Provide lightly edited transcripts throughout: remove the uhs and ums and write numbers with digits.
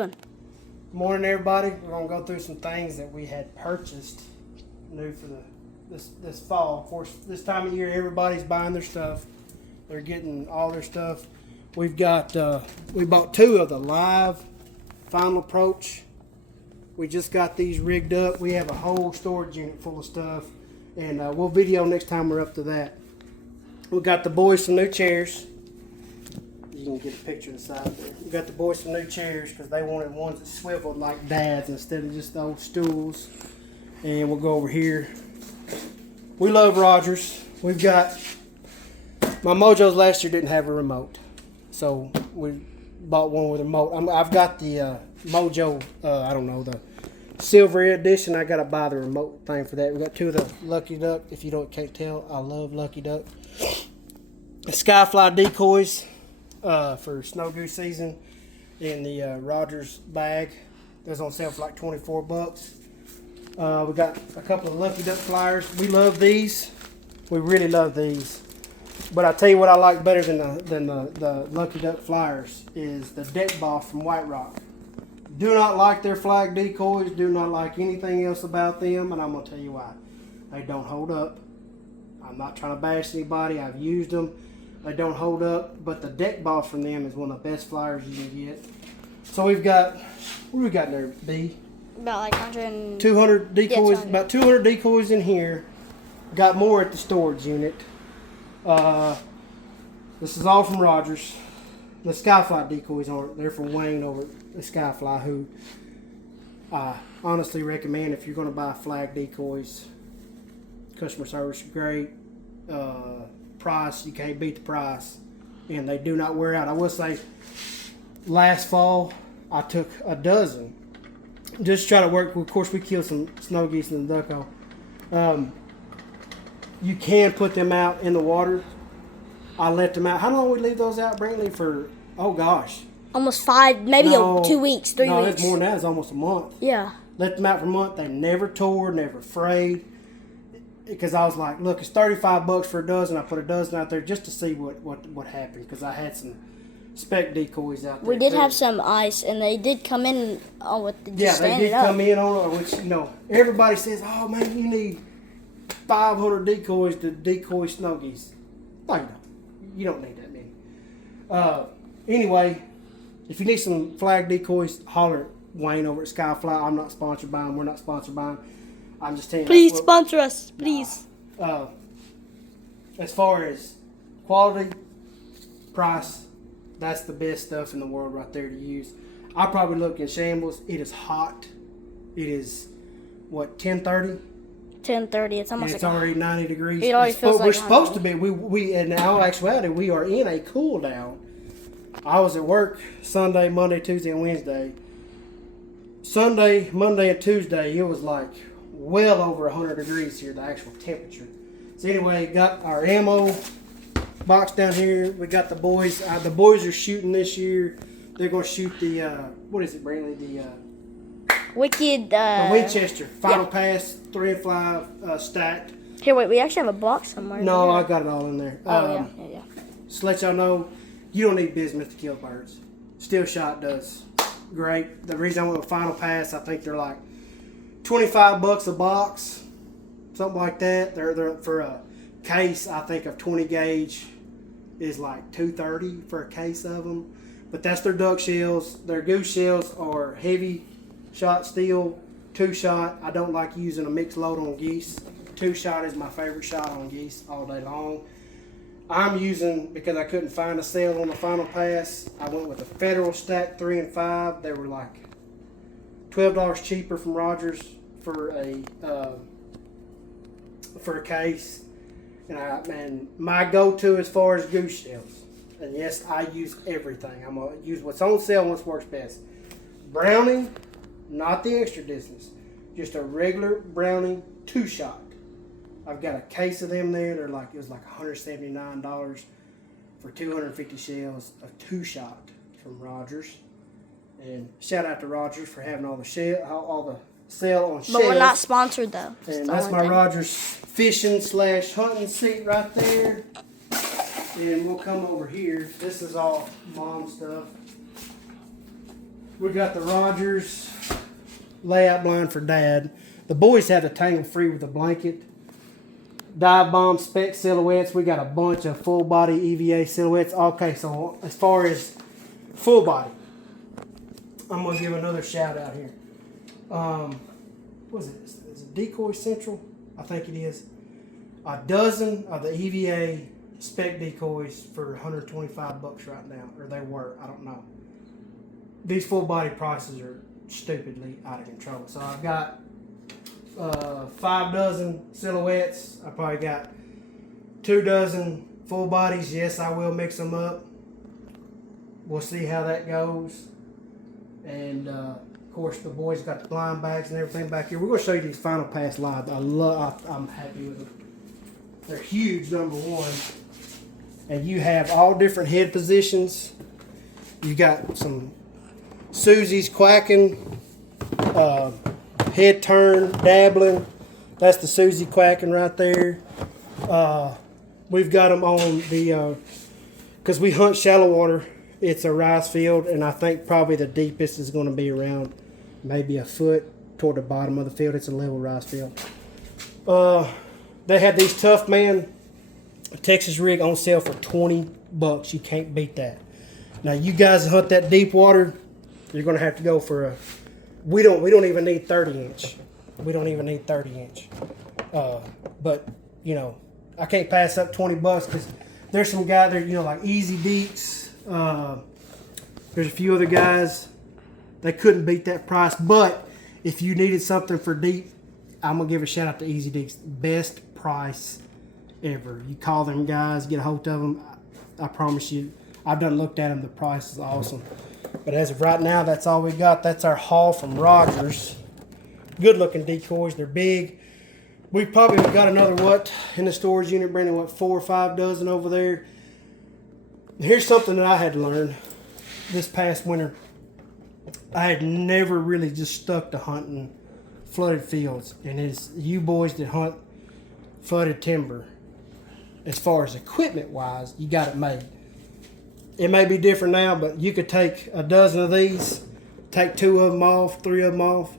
Good morning, everybody. We're gonna go through some things that we had purchased new for this fall. Of course, this time of year, everybody's buying their stuff. They're getting all their stuff. We've got we bought two of the live Final Approach. We just got these rigged up. We have a whole storage unit full of stuff, and we'll video next time we're up to that. We got the boys some new chairs. You can get a picture of the side there. We got the boys some new chairs because they wanted ones that swiveled like Dad's instead of just the old stools. And we'll go over here. We love Rogers. We've got my Mojos last year didn't have a remote, so we bought one with a remote. I've got the Mojo. I don't know, the silver edition. I gotta buy the remote thing for that. We got two of the Lucky Duck. If you can't tell, I love Lucky Duck. The Skyfly decoys. For snow goose season in the Rogers bag. That's on sale for like $24. We got a couple of Lucky Duck flyers. We love these. We really love these. But I tell you what I like better than the Lucky Duck flyers is the deck ball from White Rock. Do not like their flag decoys. Do not like anything else about them. And I'm going to tell you why. They don't hold up. I'm not trying to bash anybody. I've used them. They don't hold up, but the deck boss from them is one of the best flyers you can get. So we've got, what do we got in there, B? About like 200 decoys, yeah, about 200 decoys in here. Got more at the storage unit. This is all from Rogers. The Skyfly decoys aren't. They're from Wayne over at the Skyfly, who I honestly recommend if you're going to buy flag decoys. Customer service is great. Price, you can't beat the price, and they do not wear out. I will say, last fall I took a dozen, just try to work. Of course, we killed some snow geese in the ducko. You can put them out in the water. I let them out. How long we leave those out, Brantley? For almost almost 5, maybe 2 weeks, 3 weeks. No, it's more than that. It's almost a month. Yeah. Let them out for a month. They never tore, never frayed. Because I was like, look, it's $35 for a dozen. I put a dozen out there just to see what happened. Because I had some spec decoys out there. We did have some ice, and they did come in with the they did come in on it. Which everybody says, oh man, you need 500 decoys to decoy snow geese. No, you don't. You don't need that many. Anyway, if you need some flag decoys, holler at Wayne over at Skyfly. I'm not sponsored by them. We're not sponsored by them. I'm just telling you. Please sponsor us, please. As far as quality, price, that's the best stuff in the world right there to use. I probably look in shambles. It is hot. It is, 10:30? 10:30. It's almost. It's already 90 degrees. It already feels like we're supposed to be. We in all actuality we are in a cool down. I was at work Sunday, Monday, Tuesday, and Wednesday. Sunday, Monday, and Tuesday, it was like well over 100 degrees here, the actual temperature. So anyway, got our ammo box down here. We got the boys. The boys are shooting this year. They're going to shoot the, what is it, Brantley? The the Winchester. Final Pass, 3 and 5 stacked. Here, wait, we actually have a box somewhere. No, I got it all in there. Yeah. Just to let y'all know, you don't need bismuth to kill birds. Steel shot does great. The reason I went with Final Pass, I think they're like $25 a box, something like that. They're for a case, I think, of 20 gauge is like $230 for a case of them. But that's their duck shells. Their goose shells are heavy shot steel, 2-shot. I don't like using a mixed load on geese. 2-shot is my favorite shot on geese all day long. I'm using, because I couldn't find a sale on the Final Pass, I went with a Federal Stack 3 and 5. They were like $12 cheaper from Rogers for a case. And my go-to as far as goose shells, and yes, I use everything. I'm gonna use what's on sale and what works best. Browning, not the extra distance, just a regular Browning 2-shot. I've got a case of them there. It was like $179 for 250 shells of 2-shot from Rogers. And shout out to Rogers for having all the sale on shells. But we're not sponsored though. And that's my Rogers fishing/hunting seat right there. And we'll come over here. This is all mom stuff. We got the Rogers layout blind for Dad. The boys have the tangle free with a blanket. Dive bomb spec silhouettes. We got a bunch of full body EVA silhouettes. Okay, so as far as full body, I'm gonna give another shout out here. What is it? Is it Decoy Central? I think it is. A dozen of the EVA spec decoys for $125 right now, or they were. I don't know. These full body prices are stupidly out of control. So I've got 5 dozen silhouettes. I probably got 2 dozen full bodies. Yes, I will mix them up. We'll see how that goes. And of course, the boys got the blind bags and everything back here. We're going to show you these Final Pass live. I'm happy with them. They're huge, number one. And you have all different head positions. You got some Susie's quacking, head turn, dabbling. That's the Susie quacking right there. We've got them on the, because we hunt shallow water, it's a rice field, and I think probably the deepest is going to be around maybe a foot toward the bottom of the field. It's a level rice field. They had these Tough Man Texas rig on sale for $20. You can't beat that. Now you guys hunt that deep water, you're going to have to go for a. We don't even need 30 inch. We don't even need 30 inch. But you know, I can't pass up $20 because there's some guy there, you know, like Easy Deeks. There's a few other guys. They couldn't beat that price. But if you needed something for deep, I'm gonna give a shout out to Easy Deeks. Best price ever. You call them guys, get a hold of them. I promise you, I've done looked at them. The price is awesome. But as of right now, that's all we got. That's our haul from Rogers. Good looking decoys. They're big. We probably got another in the storage unit, Brandon? 4 or 5 dozen over there. Here's something that I had to learn this past winter. I had never really just stuck to hunting flooded fields, and it's you boys that hunt flooded timber. As far as equipment wise, you got it made. It may be different now, but you could take a dozen of these, take 2 of them off, 3 of them off,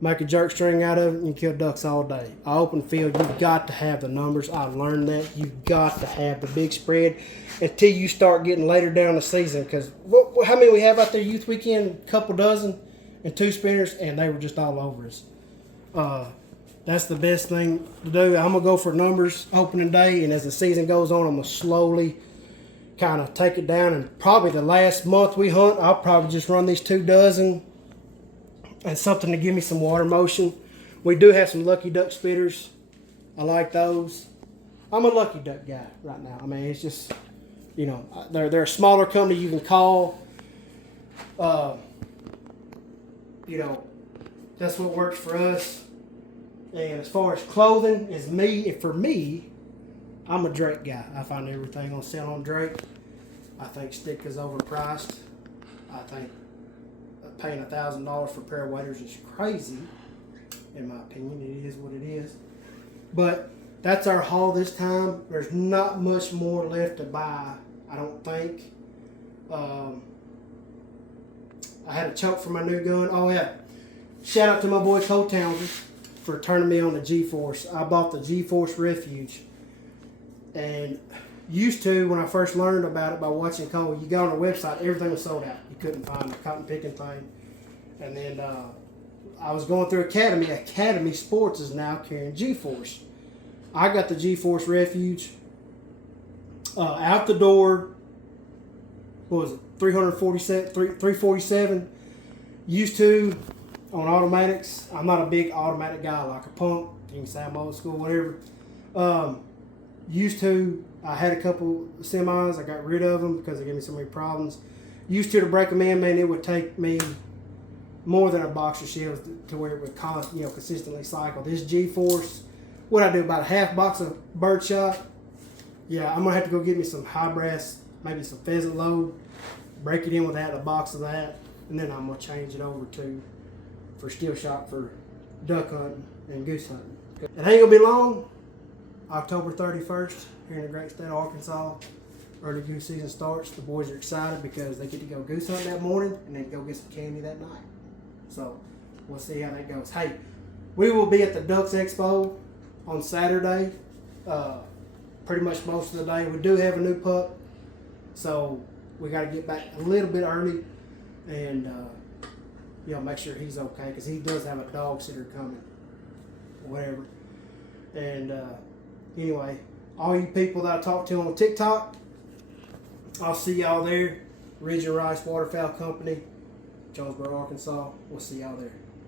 make a jerk string out of it, and you kill ducks all day. An open field, you've got to have the numbers. I've learned that. You've got to have the big spread until you start getting later down the season. Because how many we have out there youth weekend? A couple dozen and 2 spinners, and they were just all over us. That's the best thing to do. I'm going to go for numbers opening day, and as the season goes on, I'm going to slowly kind of take it down. And probably the last month we hunt, I'll probably just run these 2 dozen and something to give me some water motion. We do have some Lucky Duck spitters. I like those. I'm a Lucky Duck guy right now. I mean, it's just, you know, they're a smaller company you can call. You know, that's what works for us. And as far as clothing, for me, I'm a Drake guy. I find everything on sale on Drake. I think stick is overpriced. I think paying $1,000 for a pair of waders is crazy. In my opinion, it is what it is. But that's our haul this time. There's not much more left to buy, I don't think. I had a choke for my new gun. Oh yeah, shout out to my boy Cole Townsend for turning me on the G-Force. I bought the G-Force Refuge. And used to, when I first learned about it by watching Cole, you go on the website, everything was sold out. You couldn't find the cotton picking thing. And then I was going through Academy. Academy Sports is now carrying G-Force. I got the G-Force Refuge. Out the door, what was it, 347. Used to, on automatics, I'm not a big automatic guy like a pump. You can say I'm old school, whatever. Used to, I had a couple semis. I got rid of them because they gave me so many problems. Used to break them in, man, it would take me more than a box of shells to where it would consistently cycle. This G-Force, what I do, about a half box of birdshot. Yeah, I'm gonna have to go get me some high brass, maybe some pheasant load, break it in with that, a box of that, and then I'm gonna change it over for steel shot for duck hunting and goose hunting. It ain't gonna be long. October 31st here in the great state of Arkansas. early goose season starts, the boys are excited because they get to go goose hunt that morning and then go get some candy that night. So we'll see how that goes. Hey, we will be at the Ducks Expo on Saturday. Pretty much most of the day. We do have a new pup, so we got to get back a little bit early and make sure he's okay, because he does have a dog sitter coming, whatever. And anyway, all you people that I talked to on TikTok, I'll see y'all there. Region Rice Waterfowl Company, Jonesboro, Arkansas. We'll see y'all there.